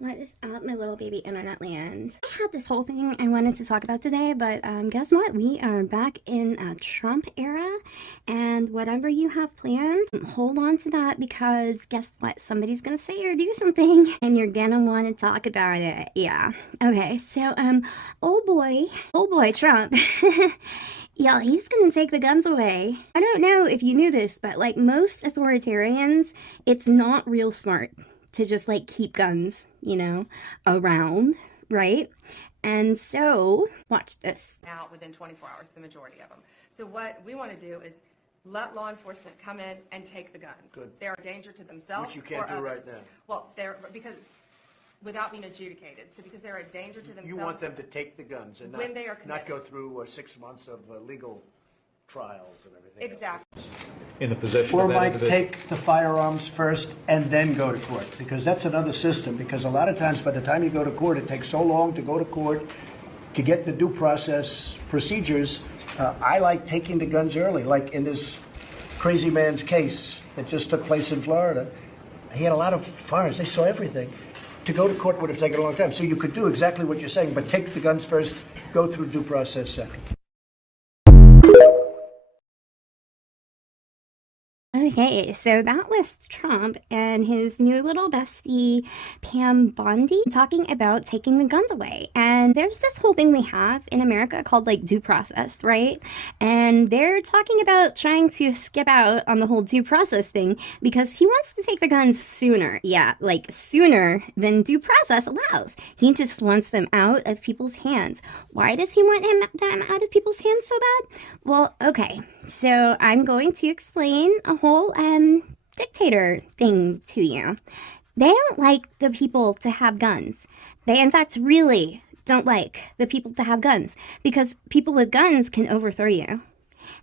What is up, my little baby internet land? I had this whole thing I wanted to talk about today, but guess what? We are back in a Trump era, and whatever you have planned, hold on to that because guess what? Somebody's gonna say or do something, and you're gonna want to talk about it. Yeah. Okay. So, oh boy, Trump. Yeah, he's gonna take the guns away. I don't know if you knew this, but like most authoritarians, it's not real smart to just like keep guns, around, right? And so, watch this. Out within 24 hours, the majority of them. So what we want to do is let law enforcement come in and take the guns. Good. They're a danger to themselves. Which you can't or do others. right now. Well, they're because without being adjudicated. So because they're a danger to themselves. You want them to take the guns and when they are not go committed. through 6 months of legal trials and everything. Exactly. In the possession Or of that might individual. take the firearms first and then go to court, because that's another system. Because a lot of times, by the time you go to court, it takes so long to go to court to get the due process procedures. I like taking the guns early, like in this crazy man's case that just took place in Florida. He had a lot of firearms. They saw everything. To go to court would have taken a long time. So you could do exactly what you're saying, but take the guns first, go through due process second. Okay, so that was Trump and his new little bestie, Pam Bondi, talking about taking the guns away. And there's this whole thing we have in America called like due process, right? And they're talking about trying to skip out on the whole due process thing because he wants to take the guns sooner. Yeah, like sooner than due process allows. He just wants them out of people's hands. Why does he want them out of people's hands so bad? Well, okay, so I'm going to explain a whole dictator thing to you. They don't like the people to have guns. They, in fact, really don't like the people to have guns because people with guns can overthrow you.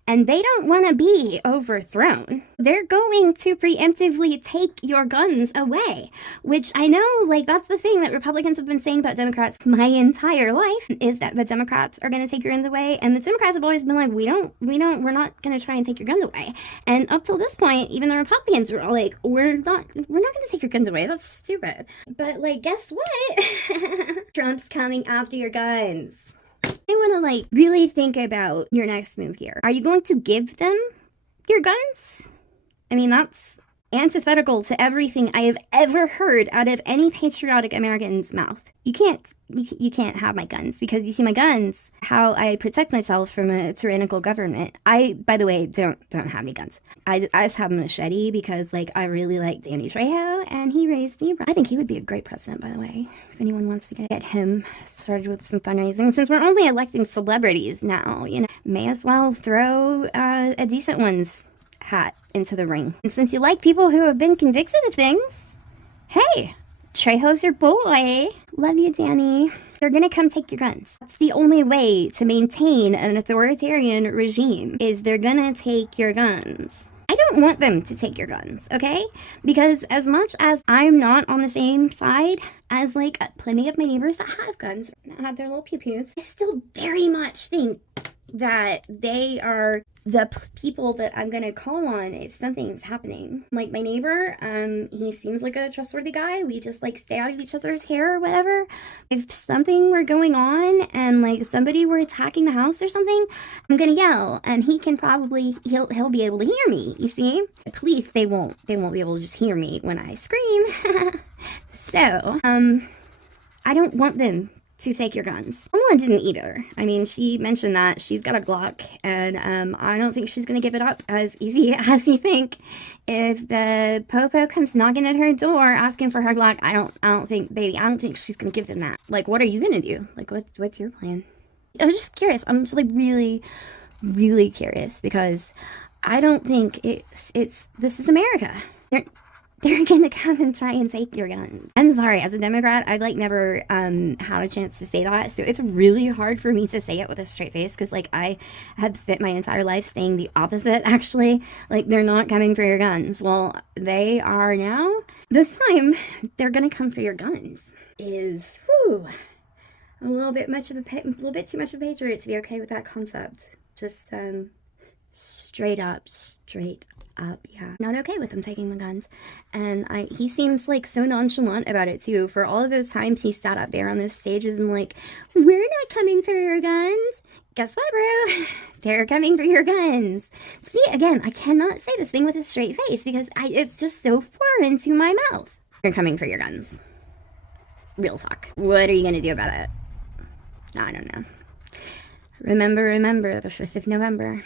And they don't want to be overthrown. They're going to preemptively take your guns away, which I know, like, that's the thing that Republicans have been saying about Democrats my entire life, is that the Democrats are going to take your guns away. And the Democrats have always been like, we're not going to try and take your guns away. And up till this point, even the Republicans were all like, we're not going to take your guns away. That's stupid. But, like, guess what? Trump's coming after your guns. I want to like really think about your next move here. Are you going to give them your guns? I mean, that's antithetical to everything I have ever heard out of any patriotic American's mouth. You can't have my guns because you see my guns, how I protect myself from a tyrannical government. I, by the way, don't have any guns. I just have a machete because like I really like Danny Trejo and he raised me. I think he would be a great president, by the way. If anyone wants to get him started with some fundraising, since we're only electing celebrities now, may as well throw a decent one's hat into the ring. And since you like people who have been convicted of things, hey, Trejo's your boy. Love you, Danny. They're gonna come take your guns. That's the only way to maintain an authoritarian regime, is they're gonna take your guns. I don't want them to take your guns, okay? Because as much as I'm not on the same side as like plenty of my neighbors that have guns, that have their little pew-pews, I still very much think that they are the people that I'm gonna call on if something's happening. Like my neighbor, he seems like a trustworthy guy. We just like stay out of each other's hair or whatever. If something were going on and like somebody were attacking the house or something, I'm gonna yell and he can probably, he'll be able to hear me, you see? The police, they won't be able to just hear me when I scream. So, I don't want them to take your guns. Kamala didn't either. I mean, she mentioned that she's got a Glock, and I don't think she's gonna give it up as easy as you think. If the popo comes knocking at her door asking for her Glock, I don't think she's gonna give them that. Like, what are you gonna do? Like, what's your plan? I'm just curious. I'm just like really, really curious because I don't think this is America. They're gonna come and try and take your guns. I'm sorry, as a Democrat, I've like never had a chance to say that, so it's really hard for me to say it with a straight face because like I have spent my entire life saying the opposite, actually. Like, they're not coming for your guns. Well, they are now. This time, they're gonna come for your guns. Is, whew, a little bit too much of a patriot to be okay with that concept. Just Straight up, yeah. Not okay with them taking the guns. And he seems like so nonchalant about it too. For all of those times he sat up there on those stages and like, we're not coming for your guns. Guess what, bro? They're coming for your guns. See, again, I cannot say this thing with a straight face because it's just so foreign to my mouth. They're coming for your guns. Real talk. What are you gonna do about it? I don't know. Remember the 5th of November.